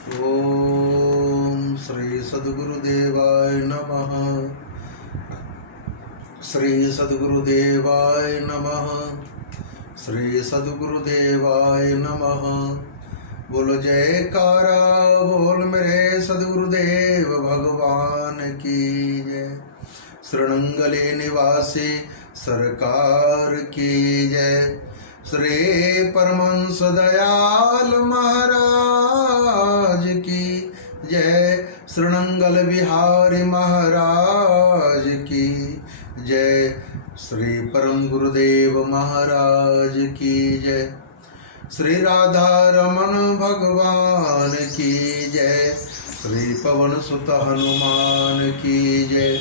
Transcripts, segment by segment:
ओम श्री सद्गुरुदेवाय नमः। श्री सद्गुरुदेवाय नमः। श्री सद्गुरुदेवाय नमः। बोलो जयकारा बोल मेरे सद्गुरुदेव भगवान की जय। श्रृंगले निवासी सरकार की जय। श्री परमहंस दयाल महाराज की जय। श्रृंगल बिहारी महाराज की जय। श्री परम गुरुदेव महाराज की जय। श्री राधा रमन भगवान की जय। श्री पवन सुत हनुमान की जय।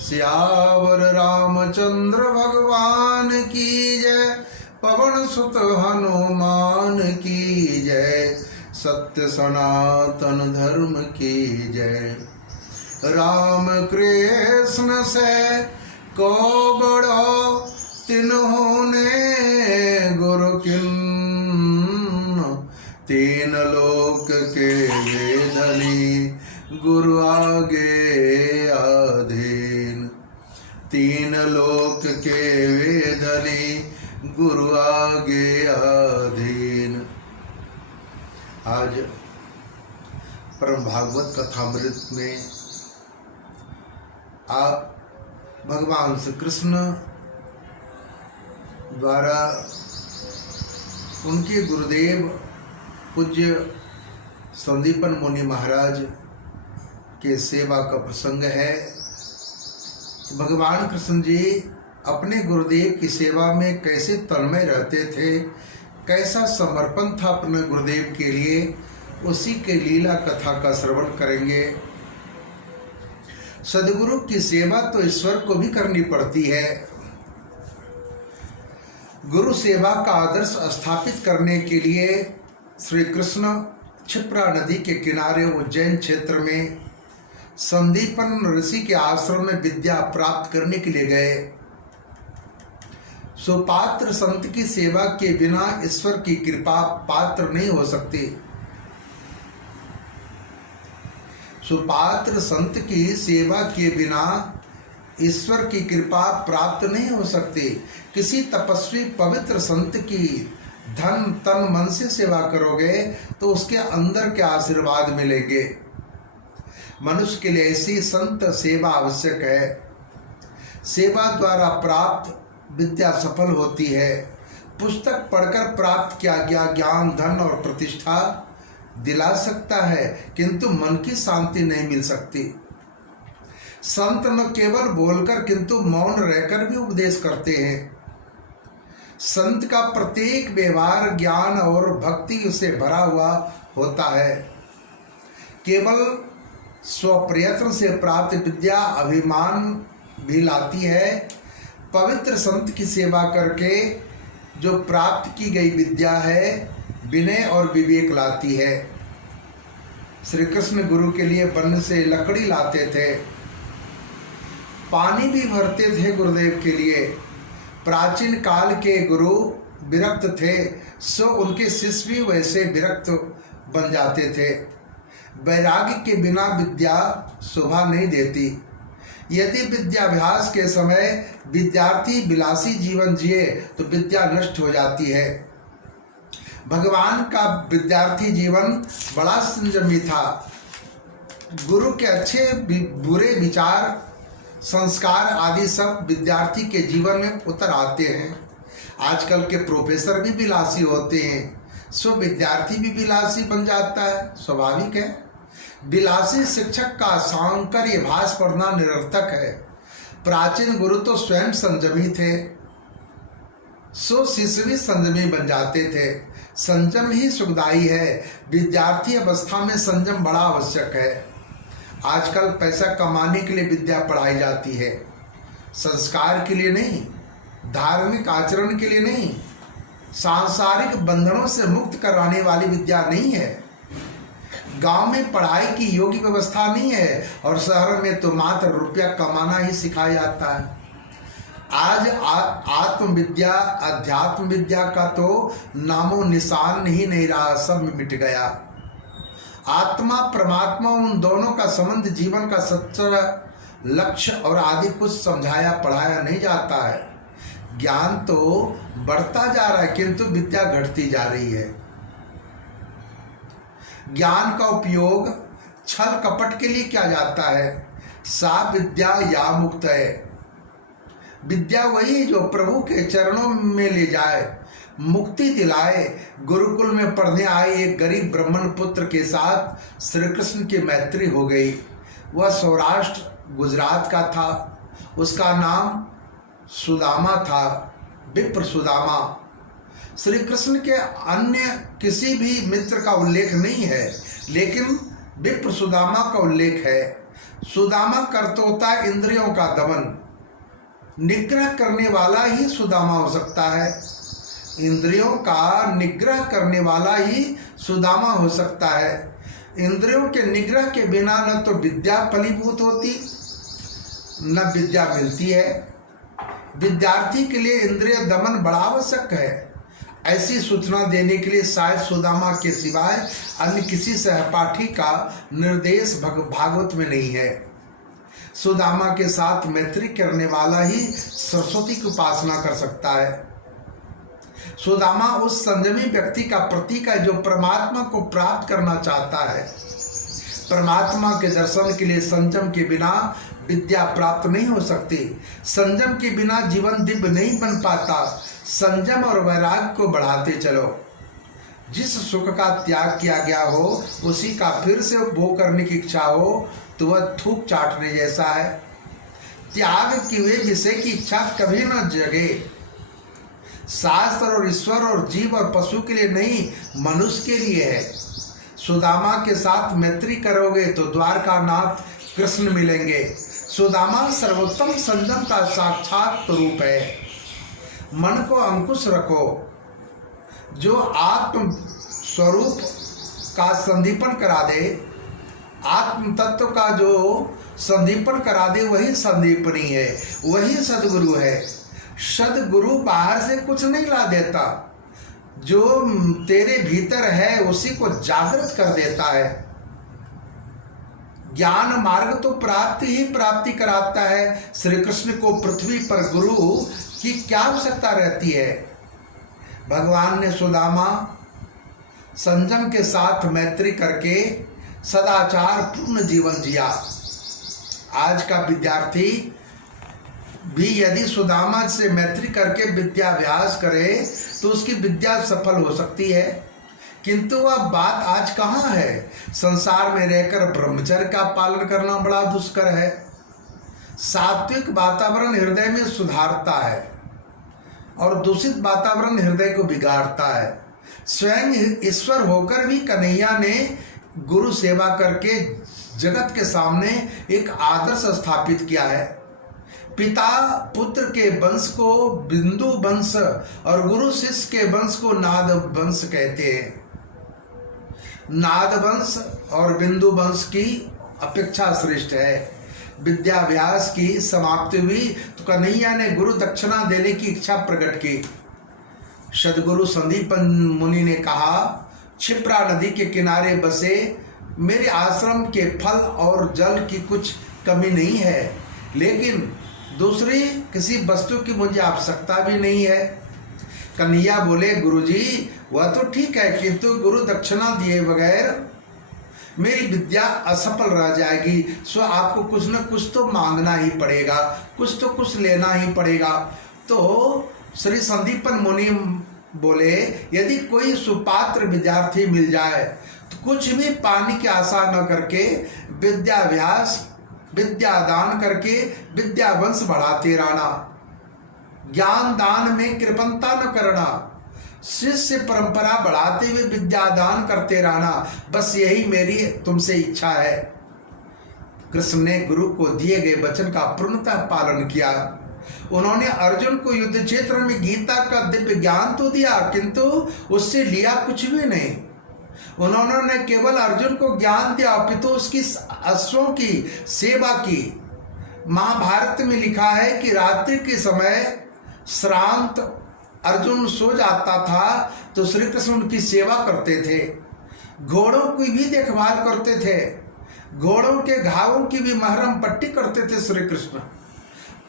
सियावर रामचंद्र भगवान की जय। पवन सुत हनुमान की जय। सत्य सनातन धर्म की जय। राम कृष्ण से को बड़ो तिन्हों ने गुरु किन्न। तीन लोक के वेदनी गुरु आगे अधीन। तीन लोक के वेदनी गुरु आगे अधीन। आज परम भागवत कथामृत में आप भगवान श्री कृष्ण द्वारा उनके गुरुदेव पूज्य संदीपन मुनि महाराज के सेवा का प्रसंग है। भगवान कृष्ण जी अपने गुरुदेव की सेवा में कैसे तन्मय रहते थे, कैसा समर्पण था अपने गुरुदेव के लिए, उसी के लीला कथा का श्रवण करेंगे। सदगुरु की सेवा तो ईश्वर को भी करनी पड़ती है। गुरु सेवा का आदर्श स्थापित करने के लिए श्री कृष्ण क्षिप्रा नदी के किनारे उज्जैन क्षेत्र में संदीपन ऋषि के आश्रम में विद्या प्राप्त करने के लिए गए। सुपात्र संत की सेवा के बिना ईश्वर की कृपा पात्र नहीं हो सकती। सुपात्र संत की सेवा के बिना ईश्वर की कृपा प्राप्त नहीं हो सकती। किसी तपस्वी पवित्र संत की धन तन मन से सेवा करोगे तो उसके अंदर के आशीर्वाद मिलेंगे। मनुष्य के लिए ऐसी संत सेवा आवश्यक है। सेवा द्वारा प्राप्त विद्या सफल होती है। पुस्तक पढ़कर प्राप्त किया गया ज्ञान धन और प्रतिष्ठा दिला सकता है, किंतु मन की शांति नहीं मिल सकती। संत न केवल बोलकर किंतु मौन रहकर भी उपदेश करते हैं। संत का प्रत्येक व्यवहार ज्ञान और भक्ति से भरा हुआ होता है। केवल स्वप्रयत्न से प्राप्त विद्या अभिमान भी लाती है। पवित्र संत की सेवा करके जो प्राप्त की गई विद्या है विनय और विवेक लाती है। श्री कृष्ण गुरु के लिए वन से लकड़ी लाते थे, पानी भी भरते थे गुरुदेव के लिए। प्राचीन काल के गुरु विरक्त थे, सो उनके शिष्य भी वैसे विरक्त बन जाते थे। वैराग्य के बिना विद्या शोभा नहीं देती। यदि विद्याभ्यास के समय विद्यार्थी विलासी जीवन जिए तो विद्या नष्ट हो जाती है। भगवान का विद्यार्थी जीवन बड़ा संयमी था। गुरु के अच्छे बुरे विचार संस्कार आदि सब विद्यार्थी के जीवन में उतर आते हैं। आजकल के प्रोफेसर भी विलासी होते हैं, सो विद्यार्थी भी विलासी बन जाता है, स्वाभाविक है। विलासी शिक्षक का सांकर्य भास पढ़ना निरर्थक है। प्राचीन गुरु तो स्वयं संयमी थे, सो शिष्य भी संयमी बन जाते थे। संयम ही सुखदायी है। विद्यार्थी अवस्था में संयम बड़ा आवश्यक है। आजकल पैसा कमाने के लिए विद्या पढ़ाई जाती है, संस्कार के लिए नहीं, धार्मिक आचरण के लिए नहीं, सांसारिक बंधनों से मुक्त कराने वाली विद्या नहीं है। गांव में पढ़ाई की योग्य व्यवस्था नहीं है और शहर में तो मात्र रुपया कमाना ही सिखाया जाता है। आज आत्मविद्या अध्यात्म विद्या का तो नामो निशान ही नहीं रहा, सब मिट गया। आत्मा परमात्मा उन दोनों का संबंध जीवन का सच्चा लक्ष्य और आदि कुछ समझाया पढ़ाया नहीं जाता है। ज्ञान तो बढ़ता जा रहा है किंतु विद्या घटती जा रही है। ज्ञान का उपयोग छल कपट के लिए किया जाता है। सा विद्या या मुक्त है। विद्या वही जो प्रभु के चरणों में ले जाए, मुक्ति दिलाए। गुरुकुल में पढ़ने आए एक गरीब ब्राह्मण पुत्र के साथ श्री कृष्ण की मैत्री हो गई। वह सौराष्ट्र गुजरात का था। उसका नाम सुदामा था, विप्र सुदामा। श्री कृष्ण के अन्य किसी भी मित्र का उल्लेख नहीं है, लेकिन विप्र सुदामा का उल्लेख है। सुदामा करतोता इंद्रियों का दमन, निग्रह करने वाला ही सुदामा हो सकता है। इंद्रियों का निग्रह करने वाला ही सुदामा हो सकता है। इंद्रियों के निग्रह के बिना न तो विद्या फलीभूत होती, न विद्या मिलती है। विद्यार्थी के लिए इंद्रिय दमन बड़ा आवश्यक है। ऐसी सूचना देने के लिए शायद सुदामा के सिवाय अन्य किसी सहपाठी का निर्देश भागवत में नहीं है। सुदामा के साथ मैत्री करने वाला ही सरस्वती की उपासना कर सकता है। सुदामा उस संयमी व्यक्ति का प्रतीक है जो परमात्मा को प्राप्त करना चाहता है। परमात्मा के दर्शन के लिए संयम के बिना विद्या प्राप्त नहीं हो सकती। संयम के बिना जीवन दिव्य नहीं बन पाता। संयम और वैराग्य को बढ़ाते चलो। जिस सुख का त्याग किया गया हो उसी का फिर से भोग करने की इच्छा हो तो वह थूक चाटने जैसा है। त्याग किए हुए विषय की इच्छा कभी न जगे। शास्त्र और ईश्वर और जीव और पशु के लिए नहीं, मनुष्य के लिए है। सुदामा के साथ मैत्री करोगे तो द्वारकानाथ कृष्ण मिलेंगे। सुदामा सर्वोत्तम संयम का साक्षात रूप है। मन को अंकुश रखो। जो आत्म स्वरूप का संदीपन करा दे, आत्म तत्व का जो संदीपन करा दे, वही संदीपनी है, वही सदगुरु है। सदगुरु बाहर से कुछ नहीं ला देता, जो तेरे भीतर है उसी को जागृत कर देता है। ज्ञान मार्ग तो प्राप्ति ही प्राप्ति कराता है। श्री कृष्ण को पृथ्वी पर गुरु की क्या आवश्यकता रहती है। भगवान ने सुदामा संयम के साथ मैत्री करके सदाचार पूर्ण जीवन जिया। आज का विद्यार्थी भी यदि सुदामा से मैत्री करके विद्याभ्यास करे तो उसकी विद्या सफल हो सकती है, किंतु वह बात आज कहाँ है। संसार में रहकर ब्रह्मचर्य का पालन करना बड़ा दुष्कर है। सात्विक वातावरण हृदय में सुधारता है और दूषित वातावरण हृदय को बिगाड़ता है। स्वयं ईश्वर होकर भी कन्हैया ने गुरु सेवा करके जगत के सामने एक आदर्श स्थापित किया है। पिता पुत्र के वंश को बिंदु वंश और गुरु शिष्य के वंश को नाद वंश कहते हैं। नाद वंश और बिंदु वंश की अपेक्षा श्रेष्ठ है। विद्याभ्यास की समाप्ति हुई तो कन्हैया ने गुरु दक्षिणा देने की इच्छा प्रकट की। सदगुरु संदीपन मुनि ने कहा, क्षिप्रा नदी के किनारे बसे मेरे आश्रम के फल और जल की कुछ कमी नहीं है, लेकिन दूसरी किसी वस्तु की मुझे आवश्यकता भी नहीं है। कन्हैया बोले, गुरुजी वह तो ठीक है, किंतु गुरु दक्षिणा दिए बगैर मेरी विद्या असफल रह जाएगी। सो आपको कुछ न कुछ तो मांगना ही पड़ेगा, कुछ तो कुछ लेना ही पड़ेगा। तो श्री संदीपन मुनि बोले, यदि कोई सुपात्र विद्यार्थी मिल जाए तो कुछ भी पाने की आशा न करके विद्याभ्यास विद्या दान करके विद्या वंश बढ़ाते रहना। ज्ञान दान में कृपणता न करना, शिष्य परंपरा बढ़ाते हुए विद्या दान करते रहना, बस यही मेरी तुमसे इच्छा है। कृष्ण ने गुरु को दिए गए वचन का पूर्णतः पालन किया। उन्होंने अर्जुन को युद्ध क्षेत्र में गीता का दिव्य ज्ञान तो दिया, किंतु उससे लिया कुछ भी नहीं। उन्होंने केवल अर्जुन को ज्ञान दिया, अपितु उसकी अश्वों की सेवा की। महाभारत में लिखा है कि रात्रि के समय श्रांत अर्जुन सो जाता था तो श्री कृष्ण उनकी सेवा करते थे। घोड़ों की भी देखभाल करते थे, घोड़ों के घावों की भी महरम पट्टी करते थे श्री कृष्ण।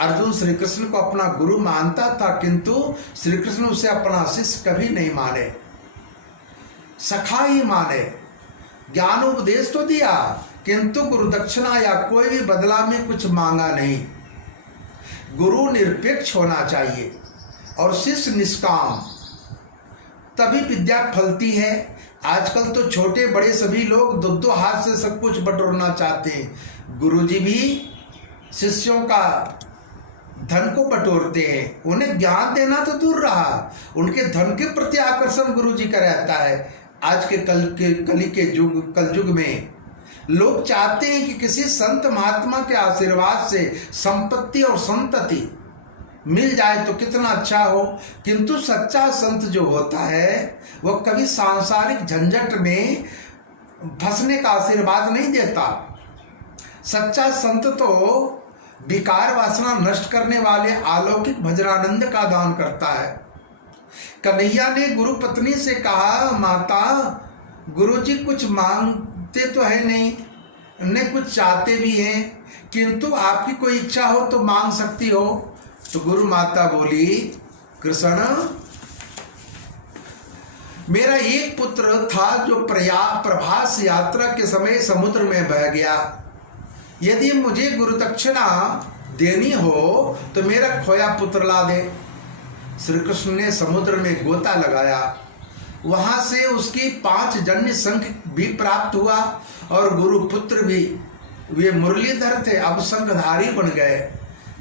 अर्जुन श्री कृष्ण को अपना गुरु मानता था, किंतु श्री कृष्ण उसे अपना शिष्य कभी नहीं माने, सखा ही माने। ज्ञान उपदेश तो दिया, किंतु गुरु दक्षिणा या कोई भी बदला में कुछ मांगा नहीं। गुरु निरपेक्ष होना चाहिए और शिष्य निष्काम, तभी विद्या फलती है। आजकल तो छोटे बड़े सभी लोग दो दो हाथ से सब कुछ बटोरना चाहते हैं। गुरुजी भी शिष्यों का धन को बटोरते हैं, उन्हें ज्ञान देना तो दूर रहा, उनके धन के प्रति आकर्षण गुरुजी का रहता है। आज के कलयुग में लोग चाहते हैं कि किसी संत महात्मा के आशीर्वाद से संपत्ति और संतति मिल जाए तो कितना अच्छा हो, किंतु सच्चा संत जो होता है वह कभी सांसारिक झंझट में फंसने का आशीर्वाद नहीं देता। सच्चा संत तो विकार वासना नष्ट करने वाले अलौकिक भजनानंद का दान करता है। कन्हैया ने गुरु पत्नी से कहा, माता गुरुजी कुछ मांगते तो है नहीं, न कुछ चाहते भी हैं, किंतु आपकी कोई इच्छा हो तो मांग सकती हो। तो गुरु माता बोली, कृष्ण मेरा एक पुत्र था जो प्रभास यात्रा के समय समुद्र में बह गया। यदि मुझे गुरु दक्षिणा देनी हो तो मेरा खोया पुत्र ला दे। श्री कृष्ण ने समुद्र में गोता लगाया, वहां से उसकी 5 जन्य शंख भी प्राप्त हुआ और गुरु पुत्र भी, वे मुरलीधर थे, अब शंखधारी बन गए।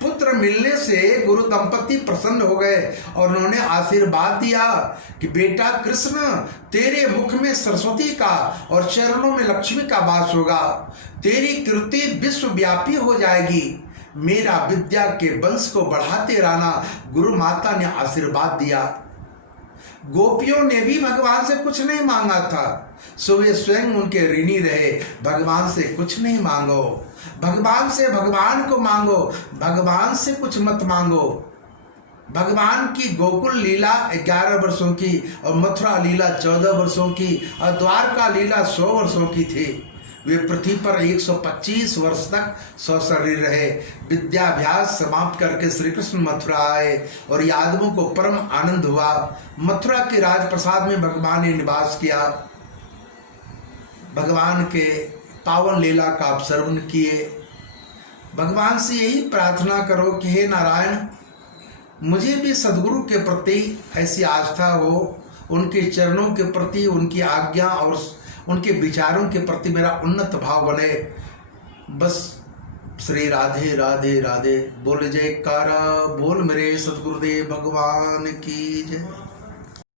पुत्र मिलने से गुरु दंपति प्रसन्न हो गए और उन्होंने आशीर्वाद दिया कि बेटा कृष्ण, तेरे मुख में सरस्वती का और चरणों में लक्ष्मी का वास होगा, तेरी कीर्ति विश्वव्यापी हो जाएगी, मेरा विद्या के वंश को बढ़ाते रहना। गुरु माता ने आशीर्वाद दिया। गोपियों ने भी भगवान से कुछ नहीं मांगा था, सो वे स्वयं उनके ऋणी रहे। भगवान से कुछ नहीं मांगो, भगवान से भगवान को मांगो, भगवान से कुछ मत मांगो। भगवान की गोकुल लीला 11 वर्षों की और मथुरा लीला 14 वर्षों की और द्वारका लीला 100 वर्षों की थी। वे पृथ्वी पर 125 वर्ष तक सशरीर रहे। विद्याभ्यास समाप्त करके श्री कृष्ण मथुरा आए और यादवों को परम आनंद हुआ। मथुरा के राजप्रसाद में भगवान ने निवास किया। भगवान के पावन लीला का आप श्रवण किए। भगवान से यही प्रार्थना करो कि हे नारायण, मुझे भी सदगुरु के प्रति ऐसी आस्था हो, उनके चरणों के प्रति उनकी आज्ञा और उनके विचारों के प्रति मेरा उन्नत भाव बने। बस श्री राधे राधे राधे बोल जयकारा बोल मेरे सदगुरुदेव भगवान की जय।